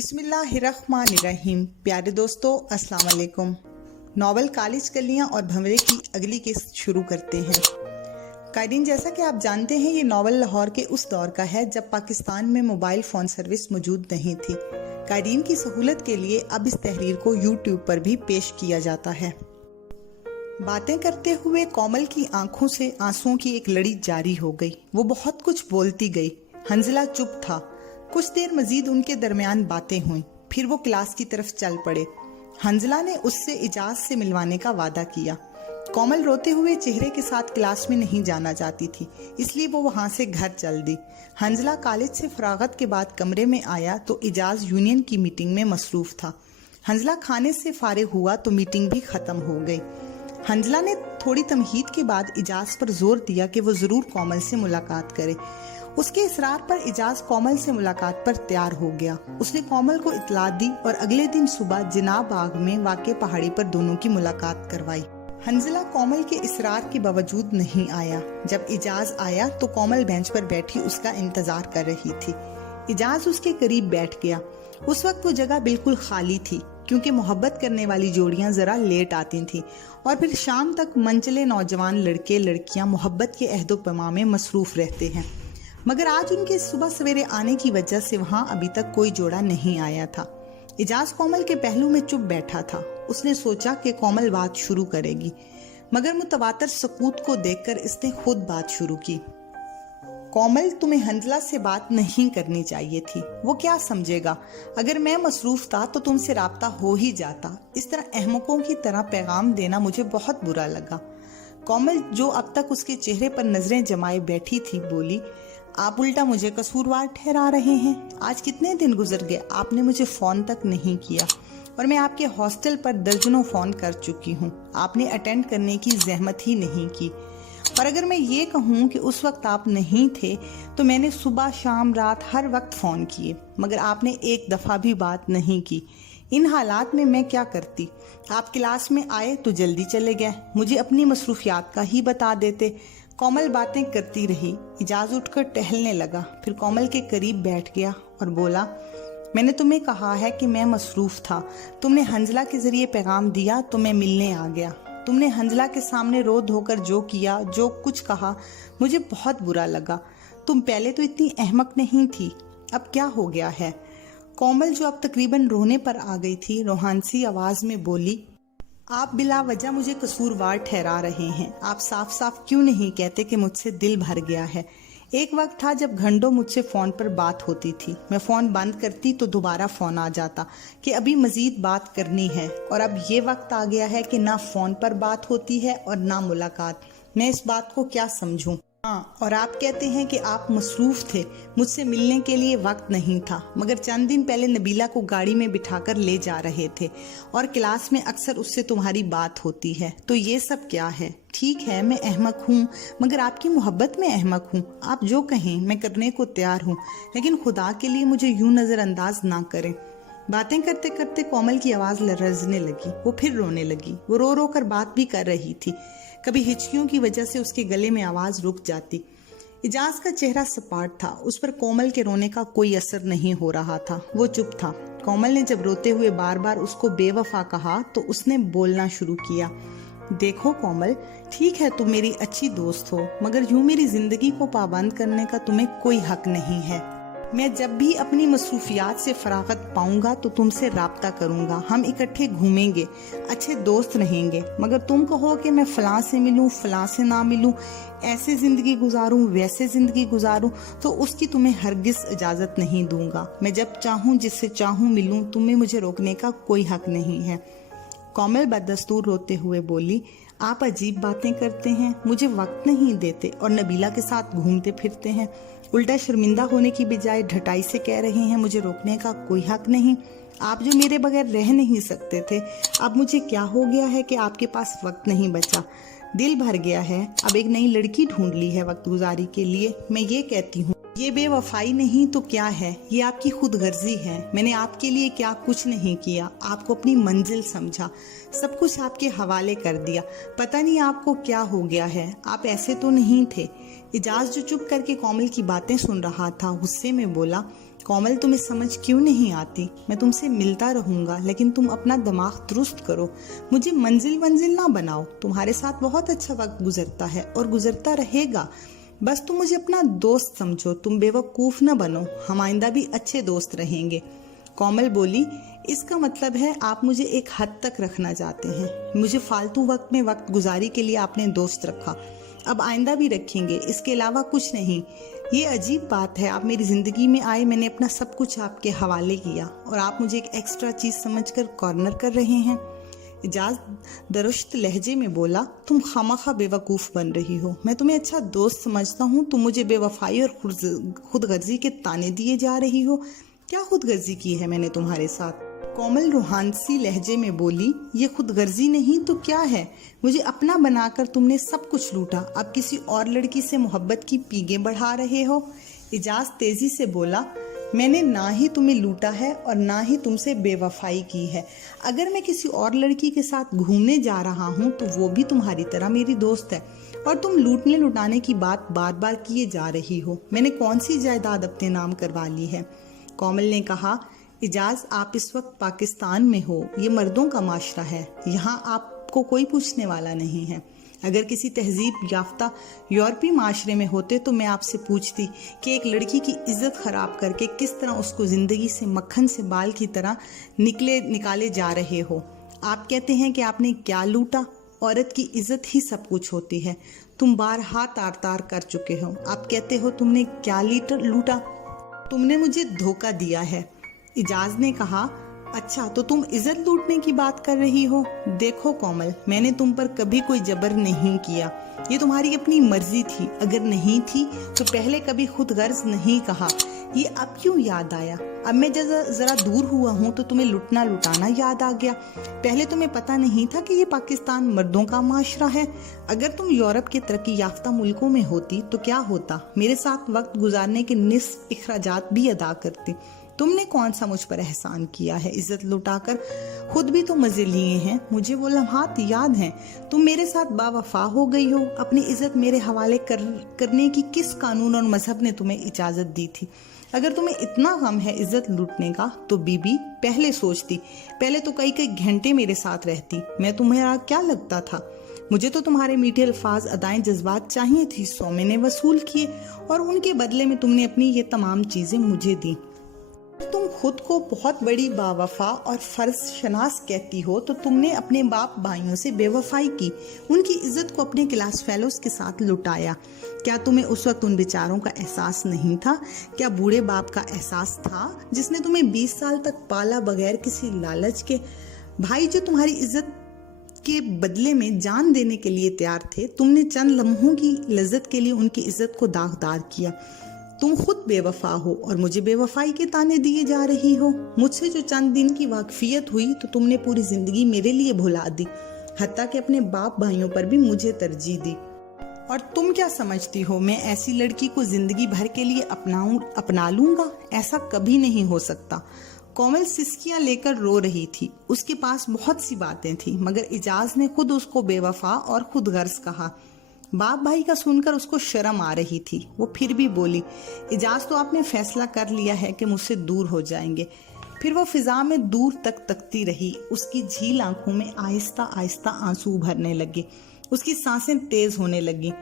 बिस्मिल्लाहिर्रहमानिर्रहीम। प्यारे दोस्तों, अस्सलाम वालेकुम। नॉवल काली कलियां और भंवरे की अगली किस्त शुरू करते हैं। कायदीन, जैसा कि आप जानते हैं, ये नॉवल लाहौर के उस दौर का है जब पाकिस्तान में मोबाइल फ़ोन सर्विस मौजूद नहीं थी। कायदीन की सहूलत के लिए अब इस तहरीर को यूट्यूब पर भी पेश किया जाता है। बातें करते हुए कोमल की आंखों से आंसुओं की एक लड़ी जारी हो गई। वो बहुत कुछ बोलती गई। हंजला चुप था। कुछ देर मजीद उनके दरमियान बातें हुई, फिर वो क्लास की तरफ चल पड़े। हंजला ने उससे इजाज से मिलवाने का वादा किया। कोमल रोते हुए चेहरे के साथ क्लास में नहीं जाना चाहती थी, इसलिए वो वहां से घर चल दी। हंजला कॉलेज से फरागत के बाद कमरे में आया तो इजाज यूनियन की मीटिंग में मसरूफ था। हंजला खाने से फारिग हुआ तो मीटिंग भी खत्म हो गई। हंजला ने थोड़ी तमहीद के बाद इजाज पर जोर दिया कि वो जरूर कोमल से मुलाकात करे। उसके इसरार पर इजाज कोमल से मुलाकात पर तैयार हो गया। उसने कोमल को इतला दी और अगले दिन सुबह जिनाब बाग में वाक़े पहाड़ी पर दोनों की मुलाकात करवाई। हंजला कोमल के इसरार के बावजूद नहीं आया। जब इजाज आया तो कोमल बेंच पर बैठी उसका इंतजार कर रही थी। इजाज उसके करीब बैठ गया। उस वक्त वो जगह बिल्कुल खाली थी, क्योंकि मोहब्बत करने वाली जोड़ियां जरा लेट आती थीं और फिर शाम तक मंचले नौजवान लड़के लड़कियां मोहब्बत के अहदो पैमा में मसरूफ रहते हैं। मगर आज उनके सुबह सवेरे आने की वजह से वहां अभी तक कोई जोड़ा नहीं आया था। इजाज कोमल के पहलू में चुप बैठा था। उसने सोचा कि कोमल बात शुरू करेगी, मगर मुतवातर सकूत को देखकर इसने खुद बात शुरू की। कोमल, तुम्हें हंजला से बात नहीं करनी चाहिए थी। वो क्या समझेगा? अगर मैं मसरूफ था तो तुमसे राब्ता हो ही जाता। इस तरह अहमकों की तरह पैगाम देना मुझे बहुत बुरा लगा। कोमल, जो अब तक उसके चेहरे पर नजरें जमाए बैठी थी, बोली, आप उल्टा मुझे कसूरवार ठहरा रहे हैं। आज कितने दिन गुजर गए, आपने मुझे फोन तक नहीं किया और मैं आपके हॉस्टल पर दर्जनों फोन कर चुकी हूँ। आपने अटेंड करने की जहमत ही नहीं की। और अगर मैं ये कहूँ कि उस वक्त आप नहीं थे तो मैंने सुबह शाम रात हर वक्त फ़ोन किए, मगर आपने एक दफ़ा भी बात नहीं की। इन हालात में मैं क्या करती? आप क्लास में आए तो जल्दी चले गए, मुझे अपनी मसरूफियात का ही बता देते। कोमल बातें करती रही। इजाज उठकर टहलने लगा, फिर कोमल के करीब बैठ गया और बोला, मैंने तुम्हें कहा है कि मैं मसरूफ था। तुमने हंजला के जरिए पैगाम दिया तो मैं मिलने आ गया। तुमने हंजला के सामने रो धोकर जो किया, जो कुछ कहा, मुझे बहुत बुरा लगा। तुम पहले तो इतनी अहमक नहीं थी, अब क्या हो गया है? कोमल, जो अब तकरीबन रोने पर आ गई थी, रोहानसी आवाज में बोली, आप बिला वजह मुझे कसूरवार ठहरा रहे हैं। आप साफ साफ क्यों नहीं कहते कि मुझसे दिल भर गया है? एक वक्त था जब घंटों मुझसे फोन पर बात होती थी। मैं फोन बंद करती तो दोबारा फोन आ जाता कि अभी मजीद बात करनी है, और अब ये वक्त आ गया है कि ना फोन पर बात होती है और ना मुलाकात। मैं इस बात को क्या समझूं? हाँ, और आप कहते हैं कि आप मसरूफ थे, मुझसे मिलने के लिए वक्त नहीं था। मगर चंद दिन पहले नबीला को गाड़ी में बिठाकर ले जा रहे थे और क्लास में अक्सर उससे तुम्हारी बात होती है। तो ये सब क्या है? ठीक है, मैं अहमक हूँ, मगर आपकी मोहब्बत में अहमक हूँ। आप जो कहें मैं करने को तैयार हूँ, लेकिन खुदा के लिए मुझे यूं नजरअंदाज ना करें। बातें करते करते कोमल की आवाज लरजने लगी। वो फिर रोने लगी। वो रो रो कर बात भी कर रही थी। कभी हिचकियों की वजह से उसके गले में आवाज रुक जाती। इजाज का चेहरा सपाट था। उस पर कोमल के रोने का कोई असर नहीं हो रहा था। वो चुप था। कोमल ने जब रोते हुए बार बार उसको बेवफा कहा तो उसने बोलना शुरू किया, देखो कोमल, ठीक है तुम मेरी अच्छी दोस्त हो, मगर यूं मेरी जिंदगी को पाबंद करने का तुम्हें कोई हक नहीं है। मैं जब भी अपनी मसरूफियात से फरागत पाऊंगा तो तुमसे राब्ता करूंगा। हम इकट्ठे घूमेंगे, अच्छे दोस्त रहेंगे। मगर तुम कहो कि मैं फलां से मिलूं, फलां से ना मिलूं, ऐसे जिंदगी गुजारूं, वैसे जिंदगी गुजारूं, तो उसकी तुम्हें हरगिज इजाजत नहीं दूंगा। मैं जब चाहूं जिससे चाहूं मिलूं, तुम्हें मुझे रोकने का कोई हक नहीं है। कोमल बदस्तूर रोते हुए बोली, आप अजीब बातें करते हैं, मुझे वक्त नहीं देते और नबीला के साथ घूमते फिरते हैं। उल्टा शर्मिंदा होने की बजाय ढटाई से कह रहे हैं मुझे रोकने का कोई हक नहीं। आप जो मेरे बगैर रह नहीं सकते थे, अब मुझे क्या हो गया है कि आपके पास वक्त नहीं बचा? दिल भर गया है, अब एक नई लड़की ढूंढ ली है वक्त गुजारी के लिए। मैं ये कहती हूँ, ये बेवफाई नहीं तो क्या है? ये आपकी खुद गर्जी है। मैंने आपके लिए क्या कुछ नहीं किया, आपको अपनी मंजिल समझा, सब कुछ आपके हवाले कर दिया। पता नहीं आपको क्या हो गया है, आप ऐसे तो नहीं थे। इजाज जो चुप करके कोमल की बातें सुन रहा था, गुस्से में बोला, कोमल, तुम्हें समझ क्यों नहीं आती? मैं तुमसे मिलता रहूंगा, लेकिन तुम अपना दिमाग दुरुस्त करो, मुझे मंजिल ना बनाओ। तुम्हारे साथ बहुत अच्छा वक्त गुजरता है और गुजरता रहेगा। बस तुम मुझे अपना दोस्त समझो, तुम बेवकूफ न बनो। हम आइंदा भी अच्छे दोस्त रहेंगे। कोमल बोली, इसका मतलब है आप मुझे एक हद तक रखना चाहते हैं। मुझे फालतू वक्त में वक्त गुजारी के लिए आपने दोस्त रखा, अब आइंदा भी रखेंगे, इसके अलावा कुछ नहीं। ये अजीब बात है, आप मेरी जिंदगी में आए, मैंने अपना सब कुछ आपके हवाले किया और आप मुझे एक एक्स्ट्रा चीज समझकर कॉर्नर कर रहे हैं। इजाज दरुस्त लहजे में बोला, तुम खामखा बेवकूफ बन रही हो। मैं तुम्हें अच्छा दोस्त समझता हूँ, तुम मुझे बेवफाई और खुदगर्जी के ताने दिए जा रही हो। क्या खुदगर्जी की है मैंने तुम्हारे साथ? कोमल रूहानसी लहजे में बोली, ये खुदगर्जी नहीं तो क्या है? मुझे अपना बनाकर तुमने सब कुछ लूटा, अब किसी और लड़की से मोहब्बत की पीगें बढ़ा रहे हो। इजाज तेजी से बोला, मैंने ना ही तुम्हें लूटा है और ना ही तुमसे बेवफाई की है। अगर मैं किसी और लड़की के साथ घूमने जा रहा हूँ तो वो भी तुम्हारी तरह मेरी दोस्त है, और तुम लूटने लुटाने की बात बार बार किए जा रही हो। मैंने कौन सी जायदाद अपने नाम करवा ली है? कोमल ने कहा, इजाज आप इस वक्त पाकिस्तान में हो, ये मर्दों का माशरा है, यहाँ आपको कोई पूछने वाला नहीं है। अगर किसी तहजीब याफ्ता यूरोपीय माशरे में होते तो मैं आपसे पूछती कि एक लड़की की इज्जत खराब करके किस तरह उसको जिंदगी से मक्खन से बाल की तरह निकाले जा रहे हो। आप कहते हैं कि आपने क्या लूटा? औरत की इज्जत ही सब कुछ होती है। तुम बारहा तार तार कर चुके हो। आप कहते हो तुमने क्या लूटा? तुमने मुझे धोखा दिया है। इजाज ने कहा, अच्छा तो तुम इज्जत लूटने की बात कर रही हो? देखो कोमल, मैंने तुम पर कभी कोई जबर नहीं किया, ये तुम्हारी अपनी मर्जी थी। अगर नहीं थी तो पहले कभी खुद गर्ज नहीं कहा। ये अब क्यों याद आया? अब मैं जरा दूर हुआ हूँ तो तुम्हें लुटना लुटाना याद आ गया। पहले तुम्हें पता नहीं था कि ये पाकिस्तान मर्दों का माशरा है? अगर तुम यूरोप के तरक्की याफ्ता मुल्कों में होती तो क्या होता? मेरे साथ वक्त गुजारने के निस्फ इखराजात भी अदा करती। तुमने कौन सा मुझ पर एहसान किया है इज्जत लुटाकर? खुद भी तो मजे लिए हैं। मुझे वो लम्हात याद हैं। तुम मेरे साथ बावफा हो गई हो। अपनी इज्जत मेरे हवाले करने की किस कानून और मजहब ने तुम्हें इजाजत दी थी? अगर तुम्हें इतना गम है इज्जत लूटने का तो बीबी पहले सोचती, पहले तो कई घंटे मेरे साथ रहती। मैं तुम्हारा क्या लगता था? मुझे तो तुम्हारे मीठे अल्फाज, अदाएं, जज्बात चाहिए थी, 100 मैंने वसूल किए और उनके बदले में तुमने अपनी ये तमाम चीजें मुझे दी। तुम खुद को बहुत बड़ी बावफा और फर्ज शनास कहती हो तो तुमने अपने बाप भाइयों से बेवफाई की, उनकी इज्जत को अपने क्लास फेलोज के साथ लुटाया। क्या तुम्हें उस वक्त उन बेचारों का एहसास नहीं था? क्या बूढ़े बाप का एहसास था जिसने तुम्हें 20 साल तक पाला बगैर किसी लालच के? भाई जो तुम्हारी इज्जत के बदले में जान देने के लिए तैयार थे, तुमने चंद लम्हों की लज्जत के लिए उनकी इज्जत को दागदार किया। तुम खुद बेवफा हो और मुझे बेवफाई के ताने दिए जा रही हो। मुझसे जो चंद दिन की वाकफियत हुई तो तुमने पूरी जिंदगी मेरे लिए भुला दी, हत्ता कि अपने बाप भाइयों पर भी मुझे तरजीह दी। और तुम क्या समझती हो मैं ऐसी लड़की को जिंदगी भर के लिए अपना लूंगा? ऐसा कभी नहीं हो सकता। कोमल सिसकियां लेकर रो रही थी। उसके पास बहुत सी बातें थी, मगर इजाज ने खुद उसको बेवफा और खुदगर्ज कहा। बाप भाई का सुनकर उसको शर्म आ रही थी। वो फिर भी बोली, इजाज तो आपने फैसला कर लिया है कि मुझसे दूर हो जाएंगे। फिर वो फिजा में दूर तक तकती रही। उसकी झील आंखों में आहिस्ता आहिस्ता आंसू भरने लगे, उसकी सांसें तेज होने लगी।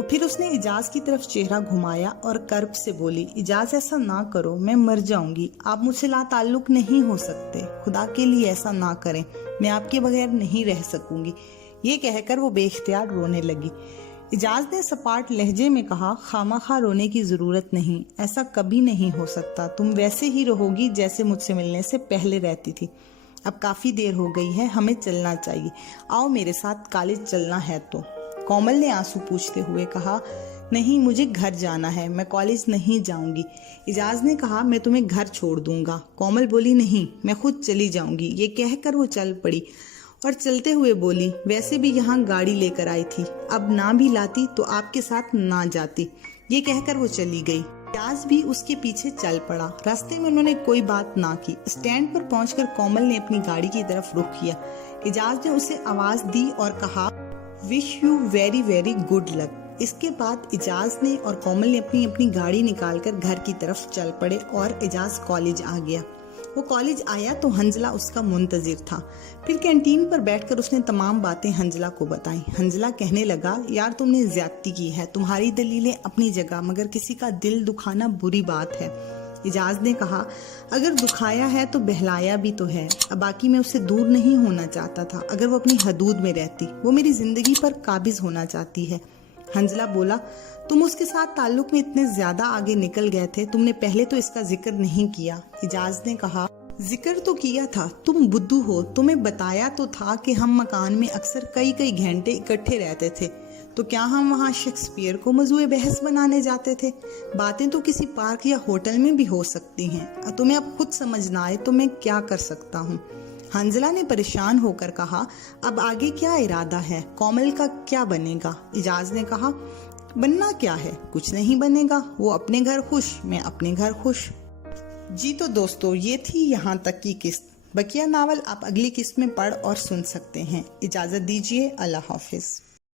फिर उसने इजाज की तरफ चेहरा घुमाया और कर्ब से बोली, इजाज ऐसा ना करो, मैं मर जाऊंगी। आप मुझसे लाताल्लुक नहीं हो सकते, खुदा के लिए ऐसा ना करें, मैं आपके बगैर नहीं रह सकूंगी। ये कहकर वो बेख्तियार रोने लगी। इजाज ने सपाट लहजे में कहा, खामाखा रोने की जरूरत नहीं, ऐसा कभी नहीं हो सकता। तुम वैसे ही रहोगी जैसे मुझसे मिलने से पहले रहती थी। अब काफी देर हो गई है, हमें चलना चाहिए। आओ मेरे साथ, कॉलेज चलना है तो। कोमल ने आंसू पूछते हुए कहा, नहीं मुझे घर जाना है, मैं कॉलेज नहीं जाऊंगी। इजाज ने कहा, मैं तुम्हें घर छोड़ दूंगा। कोमल बोली, नहीं मैं खुद चली जाऊंगी। ये कहकर वो चल पड़ी और चलते हुए बोली, वैसे भी यहाँ गाड़ी लेकर आई थी, अब ना भी लाती तो आपके साथ ना जाती। ये कहकर वो चली गई। इजाज भी उसके पीछे चल पड़ा। रास्ते में उन्होंने कोई बात ना की। स्टैंड पर पहुंचकर कोमल ने अपनी गाड़ी की तरफ रुख किया। इजाज ने उसे आवाज दी और कहा, wish you very very good luck. इसके बाद इजाज ने और कोमल ने अपनी अपनी गाड़ी निकालकर घर की तरफ चल पड़े और इजाज कॉलेज आ गया। वो कॉलेज आया तो हंजला उसका मुंतजिर था। फिर कैंटीन पर बैठकर उसने तमाम बातें हंजला को बताई। हंजला कहने लगा, यार तुमने ज्यादती की है, तुम्हारी दलीलें अपनी जगह, मगर किसी का दिल दुखाना बुरी बात है। इजाज ने कहा, अगर दुखाया है तो बहलाया भी तो है। अब बाकी मैं उससे दूर नहीं होना चाहता था। अगर वो अपनी हदूद में रहती, वो मेरी जिंदगी पर काबिज होना चाहती है। हंजला बोला, तुम उसके साथ ताल्लुक में इतने ज्यादा आगे निकल गए थे, तुमने पहले तो इसका जिक्र नहीं किया। इजाज ने कहा, जिक्र तो किया था, तुम बुद्धू हो, तुम्हें बताया तो था कि हम मकान में अक्सर कई कई घंटे इकट्ठे रहते थे। तो क्या हम वहाँ शेक्सपियर को मौजूए बहस बनाने जाते थे? बातें तो किसी पार्क या होटल में भी हो सकती हैं। तुम्हें अब खुद समझ ना आए तो मैं क्या कर सकता हूँ? हंजला ने परेशान होकर कहा, अब आगे क्या इरादा है? कोमल का क्या बनेगा? इजाज ने कहा, बनना क्या है, कुछ नहीं बनेगा। वो अपने घर खुश, मैं अपने घर खुश। जी तो दोस्तों, ये थी यहाँ तक की किस्त। बकिया नावल आप अगली किस्त में पढ़ और सुन सकते हैं। इजाजत दीजिए, अल्लाह हाफिज।